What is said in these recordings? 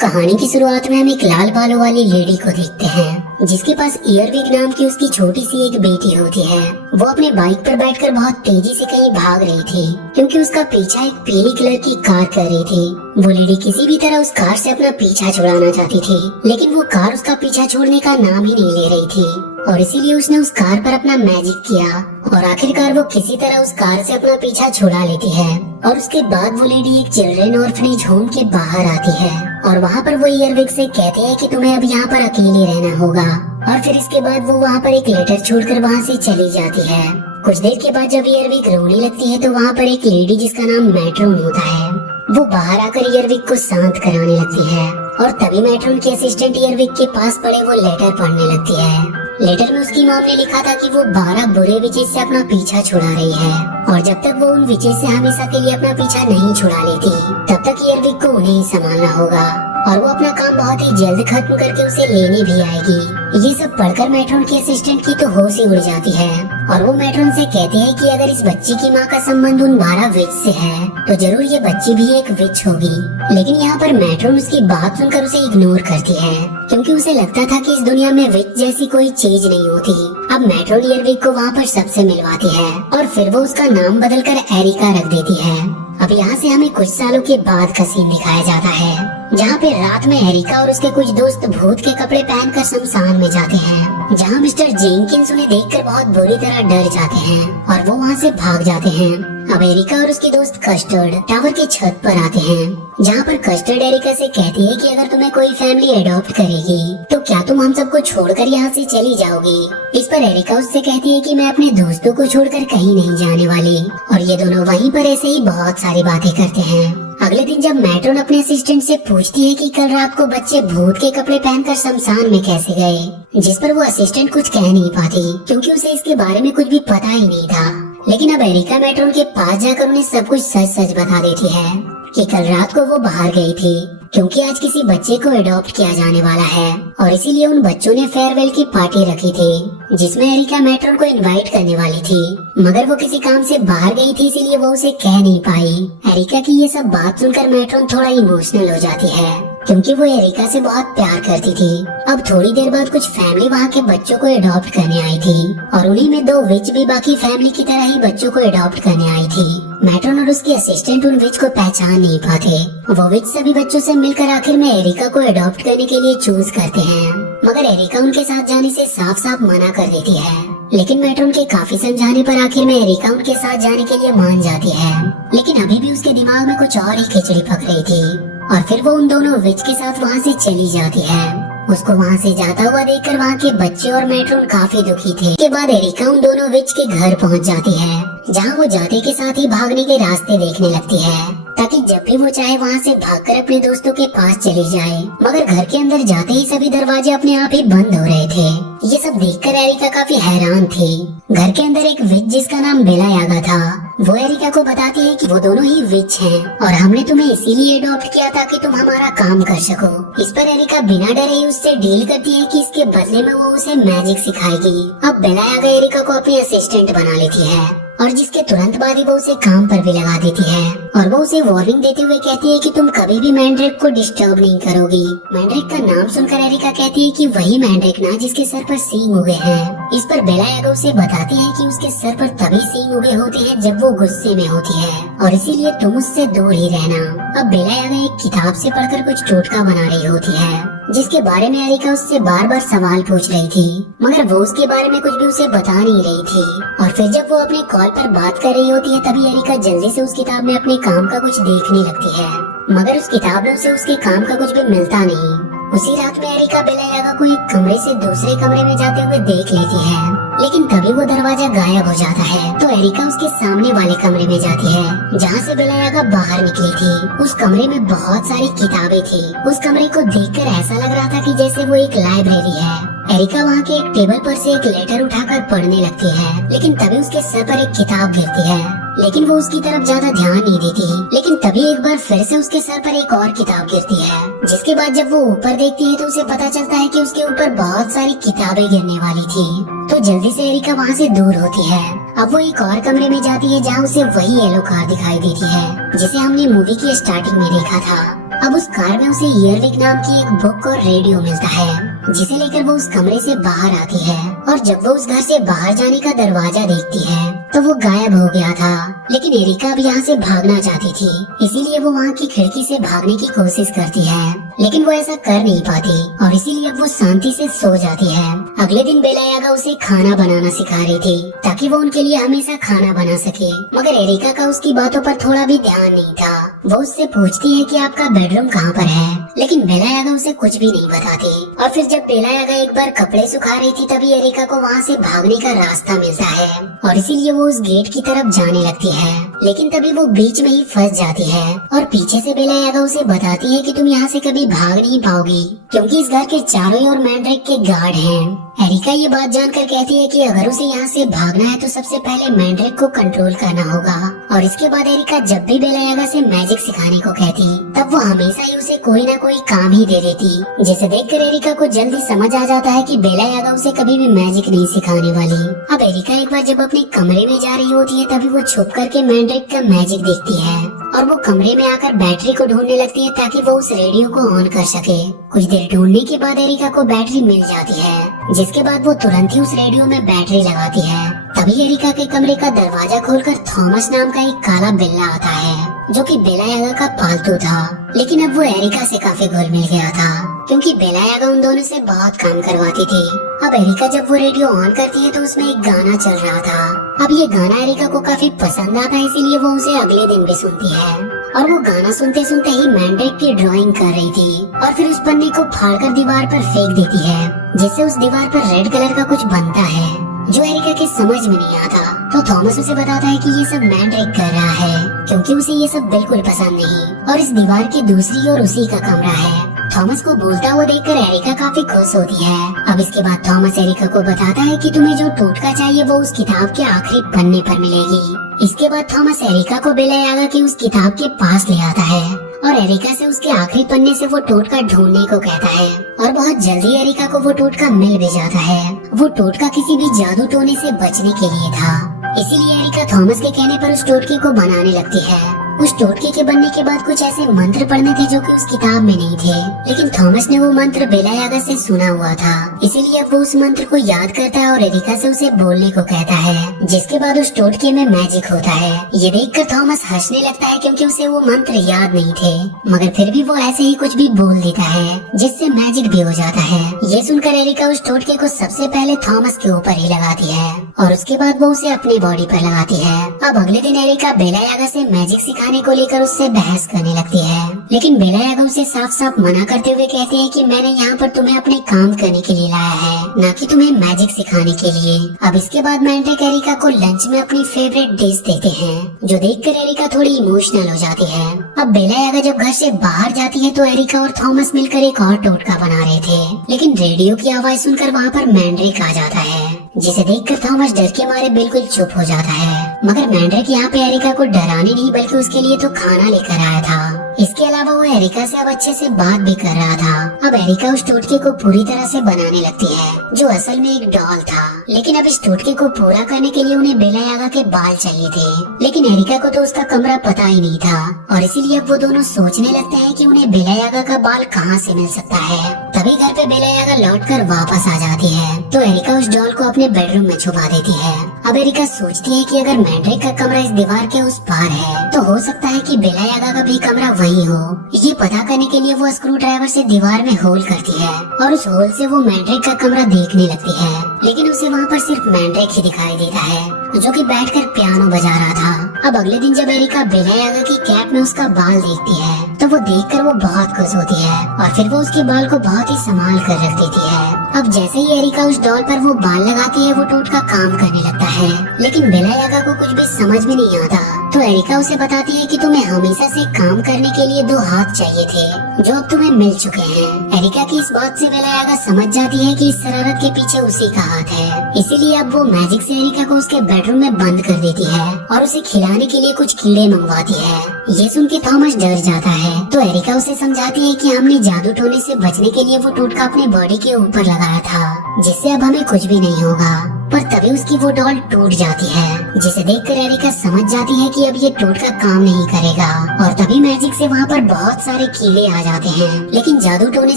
कहानी की शुरुआत में हम एक लाल बालों वाली लेडी को देखते हैं जिसके पास ईयरविक नाम की उसकी छोटी सी एक बेटी होती है। वो अपने बाइक पर बैठकर बहुत तेजी से कहीं भाग रही थी क्योंकि उसका पीछा एक पीली कलर की कार कर रही थी। वो लेडी किसी भी तरह उस कार से अपना पीछा छुड़ाना चाहती थी, लेकिन वो कार उसका पीछा छोड़ने का नाम ही नहीं ले रही थी और इसीलिए उसने उस कार पर अपना मैजिक किया और आखिरकार वो किसी तरह उस कार से अपना पीछा छुड़ा लेती है। और उसके बाद वो लेडी एक चिल्ड्रन ऑर्फनेज होम के बाहर आती है और वहाँ पर वो ईयरविक से कहते हैं कि तुम्हें अब यहाँ पर अकेले रहना होगा। और फिर इसके बाद वो वहाँ पर एक लेटर छोड़कर वहाँ से चली जाती है। कुछ देर के बाद जब ईयरविक रोने लगती है तो वहाँ पर एक लेडी जिसका नाम मैट्रोन होता है वो बाहर आकर ईयरविक को शांत कराने लगती है और तभी मैट्रोन की असिस्टेंट ईयरविक के पास पड़े वो लेटर पढ़ने लगती है। लेटर में उसकी मॉम ने लिखा था कि वो 12 बुरे विचेस से अपना पीछा छुड़ा रही है और जब तक वो उन विचेस से हमेशा के लिए अपना पीछा नहीं छुड़ा लेती तब तक ईयरविक को उन्हें ही संभालना होगा और वो अपना काम बहुत ही जल्द खत्म करके उसे लेने भी आएगी। ये सब पढ़कर मैट्रोन की असिस्टेंट की तो होश ही उड़ जाती है और वो मैट्रोन से कहते हैं कि अगर इस बच्ची की माँ का संबंध उन 12 विच से है तो जरूर ये बच्ची भी एक विच होगी। लेकिन यहाँ पर मैट्रोन उसकी बात सुनकर उसे इग्नोर करती है क्योंकि उसे लगता था कि इस दुनिया में विच जैसी कोई चीज नहीं होती। अब मैट्रोन ईयरविक को वहाँ पर सबसे मिलवाती है और फिर वो उसका नाम बदलकर एरिका रख देती है। अब यहाँ से हमें कुछ सालों के बाद का सीन दिखाया जाता है जहाँ पे रात में एरिका और उसके कुछ दोस्त भूत के कपड़े पहनकर शमशान में जाते हैं, जहाँ मिस्टर जेनकिंस उन्हें देखकर बहुत बुरी तरह डर जाते हैं और वो वहाँ से भाग जाते हैं। अब एरिका और उसके दोस्त कस्टर्ड टावर की छत पर आते हैं जहाँ पर कस्टर्ड एरिका से कहती है कि अगर तुम्हें कोई फैमिली अडॉप्ट करेगी तो क्या तुम हम सबको छोड़कर यहाँ से चली जाओगी। इस पर एरिका उससे कहती है कि मैं अपने दोस्तों को छोड़कर कहीं नहीं जाने वाली और ये दोनों वहीं पर ऐसे ही बहुत सारी बातें करते हैं। अगले दिन जब मैट्रोन अपने असिस्टेंट से पूछती है कि कल रात को बच्चे भूत के कपड़े पहनकर शमशान में कैसे गए, जिस पर वो असिस्टेंट कुछ कह नहीं पाती क्योंकि उसे इसके बारे में कुछ भी पता ही नहीं था। लेकिन अब एरिका मैट्रोन के पास जाकर उन्हें सब कुछ सच सच बता देती है कि कल रात को वो बाहर गई थी क्योंकि आज किसी बच्चे को अडॉप्ट किया जाने वाला है और इसीलिए उन बच्चों ने फेयरवेल की पार्टी रखी थी जिसमें एरिका मैट्रोन को इनवाइट करने वाली थी, मगर वो किसी काम से बाहर गई थी इसीलिए वो उसे कह नहीं पाई। एरिका की ये सब बात सुनकर मैट्रोन थोड़ा इमोशनल हो जाती है क्योंकि वो एरिका से बहुत प्यार करती थी। अब थोड़ी देर बाद कुछ फैमिली वहाँ के बच्चों को अडॉप्ट करने आई थी और उन्हीं में 2 विच भी बाकी फैमिली की तरह ही बच्चों को अडॉप्ट करने आई थी। मैट्रोन और उसकी असिस्टेंट उन विच को पहचान नहीं पाते। वो विच सभी बच्चों से मिलकर आखिर में एरिका को अडॉप्ट करने के लिए चूज करते हैं, मगर एरिका उनके साथ जाने से साफ साफ मना कर देती है। लेकिन मैट्रोन के काफी समझाने पर आखिर में एरिका उनके साथ जाने के लिए मान जाती है, लेकिन अभी भी उसके दिमाग में कुछ और ही खिचड़ी पक रही थी और फिर वो उन दोनों विच के साथ वहाँ से चली जाती है। उसको वहाँ से जाता हुआ देखकर वहाँ के बच्चे और मैट्रोन काफी दुखी थे। के बाद एरिका उन दोनों विच के घर पहुँच जाती है जहाँ वो जाते के साथ ही भागने के रास्ते देखने लगती है ताकि जब भी वो चाहे वहाँ से भागकर अपने दोस्तों के पास चली जाए। मगर घर के अंदर जाते ही सभी दरवाजे अपने आप ही बंद हो रहे थे। ये सब देखकर एरिका काफी हैरान थी। घर के अंदर एक विच जिसका नाम बेला यागा था वो एरिका को बताती है कि वो दोनों ही विच हैं और हमने तुम्हें इसीलिए अडॉप्ट किया ताकि तुम हमारा काम कर सको। इस पर एरिका बिना डरे ही उससे डील करती है कि इसके बदले में वो उसे मैजिक सिखाएगी। अब बेला यागा एरिका को अपनी असिस्टेंट बना लेती है और जिसके तुरंत बाद ही वो उसे काम पर भी लगा देती है और वो उसे वार्निंग देते हुए कहती है कि तुम कभी भी मैंड्रेक को डिस्टर्ब नहीं करोगी। मैंड्रेक का नाम सुनकर एरिका कहती है कि वही मैंड्रेक ना जिसके सर पर सींग उगे हैं। इस पर बेला यागा उसे बताती है कि उसके सर पर तभी सींग उगे होते हैं जब वो गुस्से में होती है और इसीलिए तुम उससे दूर ही रहना। अब बेला यागा एक किताब से पढ़कर कुछ टोटका बना रही होती है जिसके बारे में एरिका उससे बार बार सवाल पूछ रही थी, मगर वो उसके बारे में कुछ भी उसे बता नहीं रही थी। और फिर जब वो अपने कॉल पर बात कर रही होती है तभी एरिका जल्दी से उस किताब में अपने काम का कुछ देखने लगती है, मगर उस किताब में उसे उसके काम का कुछ भी मिलता नहीं। उसी रात में एरिका बेला यागा को एक कमरे से दूसरे कमरे में जाते हुए देख लेती है, लेकिन तभी वो दरवाजा गायब हो जाता है तो एरिका उसके सामने वाले कमरे में जाती है जहाँ से बेला यागा बाहर निकली थी। उस कमरे में बहुत सारी किताबें थी। उस कमरे को देखकर ऐसा लग रहा था कि जैसे वो एक लाइब्रेरी है। एरिका वहाँ के एक टेबल पर से एक लेटर उठाकर पढ़ने लगती है, लेकिन तभी उसके सर पर एक किताब गिरती है, लेकिन वो उसकी तरफ ज्यादा ध्यान नहीं देती। लेकिन तभी एक बार फिर से उसके सर पर एक और किताब गिरती है, जिसके बाद जब वो ऊपर देखती है तो उसे पता चलता है कि उसके ऊपर बहुत सारी किताबें गिरने वाली थी। तो जल्दी से एरिका वहाँ से दूर होती है। अब वो एक और कमरे में जाती है जहाँ उसे वही येलो कार दिखाई देती है जिसे हमने मूवी की स्टार्टिंग में देखा था। अब उस कार में उसे ईयरविक नाम की एक बुक और रेडियो मिलता है, जिसे लेकर वो उस कमरे से बाहर आती है। और जब वो उस घर से बाहर जाने का दरवाजा देखती है तो वो गायब हो गया था। लेकिन एरिका अब यहाँ से भागना चाहती थी, इसीलिए वो वहाँ की खिड़की से भागने की कोशिश करती है, लेकिन वो ऐसा कर नहीं पाती और इसीलिए अब वो शांति से सो जाती है। अगले दिन बेला यागा उसे खाना बनाना सिखा रही थी ताकि वो उनके लिए हमेशा खाना बना सके, मगर एरिका का उसकी बातों पर थोड़ा भी ध्यान नहीं था। वो उससे पूछती है कि आपका बेडरूम कहाँ पर है, लेकिन बेला यागा उसे कुछ भी नहीं बताती। और फिर जब बेला यागा एक बार कपड़े सुखा रही थी तभी एरिका को वहाँ से भागने का रास्ता मिलता है और इसीलिए वो उस गेट की तरफ जाने लगती है, लेकिन तभी वो बीच में ही फंस जाती है और पीछे से बेला यागा उसे बताती है कि तुम यहाँ से कभी भाग नहीं पाओगी क्योंकि इस घर के चारों ओर मैंड्रेक के गार्ड हैं। एरिका ये बात जानकर कहती है कि अगर उसे यहाँ से भागना है तो सबसे पहले मैंड्रेक को कंट्रोल करना होगा। और इसके बाद एरिका जब भी बेला यागा से मैजिक सिखाने को कहती तब वो हमेशा ही उसे कोई ना कोई काम ही दे देती, जिसे देखकर एरिका को जल्दी समझ आ जाता है कि बेला यागा उसे कभी भी मैजिक नहीं सिखाने वाली। अब एरिका एक बार जब अपने कमरे में जा रही होती है तभी वो छुप करके मैंड्रेक का मैजिक देखती है और वो कमरे में आकर बैटरी को ढूंढने लगती है ताकि वो उस रेडियो को ऑन कर सके। कुछ देर ढूंढने के बाद एरिका को बैटरी मिल जाती है, जिसके बाद वो तुरंत ही उस रेडियो में बैटरी लगाती है। तभी एरिका के कमरे का दरवाजा खोलकर थॉमस नाम का एक काला बिल्ला आता है जो कि बेला यागा का पालतू था, लेकिन अब वो एरिका से काफी घुल मिल गया था क्योंकि बेला यागा उन दोनों से बहुत काम करवाती थी। अब एरिका जब वो रेडियो ऑन करती है तो उसमें एक गाना चल रहा था। अब ये गाना एरिका को काफी पसंद आता है, इसीलिए वो उसे अगले दिन भी सुनती है और वो गाना सुनते सुनते ही मैंड्रेक की ड्राइंग कर रही थी और फिर उस पन्ने को फाड़कर दीवार पर फेंक देती है, जिससे उस दीवार पर रेड कलर का कुछ बनता है जो एरिका के समझ में नहीं आता। तो थॉमस उसे बताता है कि ये सब मैंड्रेक कर रहा है क्योंकि उसे ये सब बिल्कुल पसंद नहीं और इस दीवार की दूसरी ओर उसी का कमरा है। थॉमस को बोलता हुआ देखकर एरिका काफी खुश होती है। अब इसके बाद थॉमस एरिका को बताता है कि तुम्हें जो टोटका चाहिए वो उस किताब के आखिरी पन्ने पर मिलेगी। इसके बाद थॉमस एरिका को बेला यागा की उस किताब के पास ले आता है और एरिका से उसके आखिरी पन्ने से वो टोटका ढूंढने को कहता है और बहुत जल्दी एरिका को वो टोटका मिल भी जाता है। वो टोटका किसी भी जादू टोने से बचने के लिए था, इसीलिए एरिका थॉमस के कहने पर उस टोटके को बनाने लगती है। उस टोटके के बनने के बाद कुछ ऐसे मंत्र पढ़ने थे जो कि उस किताब में नहीं थे, लेकिन थॉमस ने वो मंत्र बेला यागा से सुना हुआ था, इसीलिए अब वो उस मंत्र को याद करता है और एरिका से उसे बोलने को कहता है, जिसके बाद उस टोटके में मैजिक होता है। ये देखकर थॉमस हंसने लगता है क्योंकि उसे वो मंत्र याद नहीं थे, मगर फिर भी वो ऐसे ही कुछ भी बोल देता है जिससे मैजिक भी हो जाता है। ये सुनकर एरिका उस टोटके को सबसे पहले थॉमस के ऊपर ही लगाती है और उसके बाद वो उसे अपनी बॉडी पर लगाती है। अब अगले दिन एरिका बेला यागा से मैजिक सिखाने को लेकर उससे बहस करने लगती है, लेकिन बेला यागा उसे साफ साफ मना करते हुए कहते हैं कि मैंने यहाँ पर तुम्हें अपने काम करने के लिए लाया है, न कि तुम्हें मैजिक सिखाने के लिए। अब इसके बाद मैंड्रेक एरिका को लंच में अपनी फेवरेट डिश देते हैं, जो देखकर एरिका थोड़ी इमोशनल हो जाती है। अब बेला यागा जब घर से बाहर जाती है तो एरिका और थॉमस मिलकर एक और टोटका बना रहे थे, लेकिन रेडियो की आवाज सुनकर वहाँ पर मैंड्रेक आ जाता है, जिसे देखकर थॉमस डर के मारे बिल्कुल चुप हो जाता है। मगर मैंड्रेक यहाँ पे एरिका को डराने नहीं बल्कि उसके लिए तो खाना लेकर आया था। इसके अलावा वो एरिका से अब अच्छे से बात भी कर रहा था। अब एरिका उस टोटके को पूरी तरह से बनाने लगती है, जो असल में एक डॉल था, लेकिन अब इस टोटके को पूरा करने के लिए उन्हें बेला यागा के बाल चाहिए थे, लेकिन एरिका को तो उसका कमरा पता ही नहीं था और इसीलिए अब वो दोनों सोचने लगते हैं कि उन्हें बेला यागा का बाल कहाँ से मिल सकता है। तभी घर पे बेला यागा लौटकर वापस आ जाती है तो एरिका उस डॉल को अपने बेडरूम में छुपा देती है। अब एरिका सोचती है कि अगर मैंड्रेक का कमरा इस दीवार के उस पार है तो हो सकता है कि बेला यागा का भी कमरा वही हो। ये पता करने के लिए वो स्क्रू ड्राइवर से दीवार में होल करती है और उस होल से वो मैंड्रेक का कमरा देखने लगती है, लेकिन उसे वहाँ पर सिर्फ मैंड्रेक ही दिखाई देता है जो कि बैठकर पियानो बजा रहा था। अब अगले दिन जब एरिका बेला यागा की कैप में उसका बाल देखती है तो वो देखकर वो बहुत खुश होती है और फिर वो उसके बाल को बहुत ही संभाल कर रख देती है। अब जैसे ही एरिका उस डॉल पर वो बाल लगाती है वो टोटका काम करने लगता है, लेकिन बेला यागा को कुछ भी समझ में नहीं आता तो एरिका उसे बताती है कि तुम्हें हमेशा से काम करने के लिए 2 हाथ चाहिए थे जो अब तुम्हें मिल चुके हैं। एरिका की इस बात से बेला यागा समझ जाती है कि इस शरारत के पीछे उसी का हाथ है, इसीलिए अब वो मैजिक से एरिका को उसके बेडरूम में बंद कर देती है और उसे खिलाने के लिए कुछ कीड़े मंगवाती है। ये सुन के थॉमस डर जाता है तो एरिका उसे समझाती है कि हमने जादू टोने से बचने के लिए वो टोटका अपने बॉडी के ऊपर लगाया था, जिससे अब हमें कुछ भी नहीं होगा। पर तभी उसकी वो डॉल टूट जाती है, जिसे देखकर एरिका समझ जाती है कि अब ये टूट का काम नहीं करेगा। और तभी मैजिक से वहाँ पर बहुत सारे कीड़े आ जाते हैं, लेकिन जादू टोने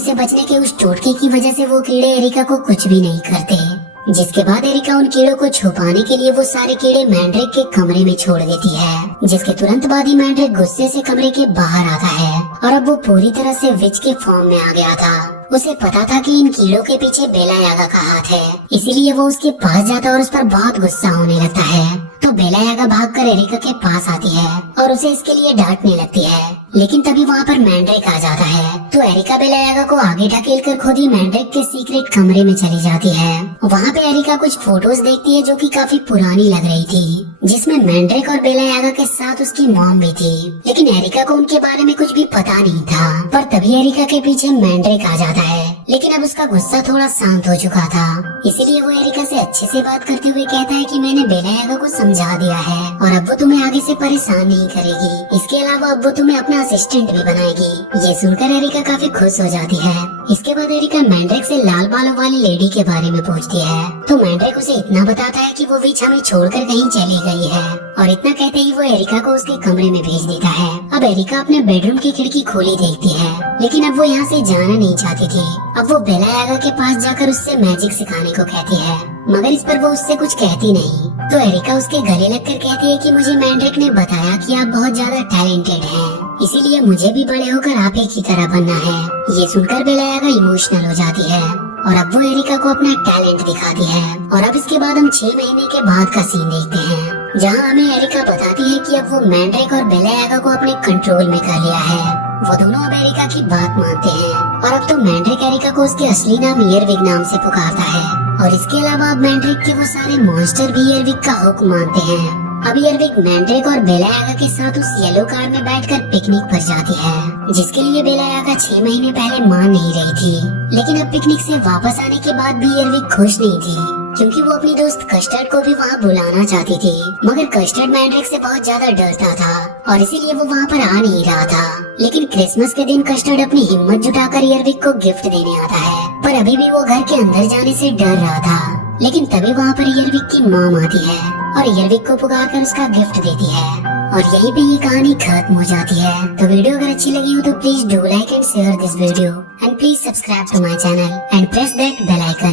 से बचने के उस टोटके की वजह से वो कीड़े एरिका को कुछ भी नहीं करते। जिसके बाद एरिका उन कीड़ों को छुपाने के लिए वो सारे कीड़े मैंड्रेक के कमरे में छोड़ देती है, जिसके तुरंत बाद ही मैंड्रेक गुस्से से कमरे के बाहर आता है और अब वो पूरी तरह से विच के फॉर्म में आ गया था। उसे पता था कि इन कीड़ों के पीछे बेला यागा का हाथ है, इसीलिए वो उसके पास जाता और उस पर बहुत गुस्सा होने लगता है। तो बेला यागा भागकर एरिका के पास आती है और उसे इसके लिए डांटने लगती है, लेकिन तभी वहाँ पर मैंड्रेक आ जाता है। तो एरिका बेला यागा को आगे ढकेलकर खुद ही मैंड्रेक के सीक्रेट कमरे में चली जाती है। वहाँ पे एरिका कुछ फोटोज देखती है जो कि काफी पुरानी लग रही थी, जिसमें मैंड्रेक और बेला यागा के साथ उसकी मॉम भी थी, लेकिन एरिका को उनके बारे में कुछ भी पता नहीं था। पर तभी एरिका के पीछे मैंड्रेक आ जाता है, लेकिन अब उसका गुस्सा थोड़ा शांत हो चुका था, इसीलिए वो एरिका से अच्छे से बात करते हुए कहता है कि मैंने बेला यागा को समझा दिया है और अब वो तुम्हें आगे से परेशान नहीं करेगी। इसके अलावा अब वो तुम्हें अपना असिस्टेंट भी बनाएगी। ये सुनकर एरिका काफी खुश हो जाती है। इसके बाद एरिका मैंड्रेक से लाल बालों वाली लेडी के बारे में पूछती है, तो मैंड्रेक उसे इतना बताता है कि वो विच हमें छोड़कर कहीं चली गई है, और इतना कहते ही वो एरिका को उसके कमरे में भेज देता है। अब एरिका अपने बेडरूम की खिड़की खोली देखती है, लेकिन अब वो यहाँ से जाना नहीं चाहती थी। अब वो बेला यागा के पास जाकर उससे मैजिक सिखाने को कहती है, मगर इस पर वो उससे कुछ कहती नहीं। तो एरिका उसके गले लगकर कहती है कि मुझे मैंड्रेक ने बताया कि आप बहुत ज्यादा टैलेंटेड हैं, इसीलिए मुझे भी बड़े होकर आप ही की तरह बनना है। ये सुनकर बेला यागा इमोशनल हो जाती है और अब वो एरिका को अपना टैलेंट दिखाती है। और अब इसके बाद हम 6 महीने के बाद का सीन देखते हैं, जहाँ हमें एरिका बताती है कि अब वो मैंड्रेक और बेला यागा को अपने कंट्रोल में कर लिया है। वो दोनों अब एरिका की बात मानते हैं और अब तो मैंड्रेक एरिका को उसके असली नाम ईयरविक नाम से पुकारता है, और इसके अलावा अब मैंड्रेक के वो सारे मॉन्स्टर भी ईयरविक का हुक्म मानते हैं। अब ईयरविक मैंड्रेक और बेला यागा के साथ उस येलो कार में बैठकर पिकनिक पर जाती है, जिसके लिए बेला यागा 6 महीने पहले मान नहीं रही थी। लेकिन अब पिकनिक से वापस आने के बाद भी ईयरविक खुश नहीं थी, क्योंकि वो अपनी दोस्त कस्टर्ड को भी वहाँ बुलाना चाहती थी, मगर कस्टर्ड मैंड्रेक से बहुत ज्यादा डरता था और इसीलिए वो वहाँ पर आ नहीं रहा था। लेकिन क्रिसमस के दिन कस्टर्ड अपनी हिम्मत जुटाकर ईयरविक को गिफ्ट देने आता है, पर अभी भी वो घर के अंदर जाने से डर रहा था। लेकिन तभी वहाँ पर ईयरविक की मॉम आती है और ईयरविक को पुकार कर उसका गिफ्ट देती है, और यहीं पे ये कहानी खत्म हो जाती है। तो वीडियो अगर अच्छी लगी हो तो please do like and share this video, and please subscribe to my channel and press that bell icon.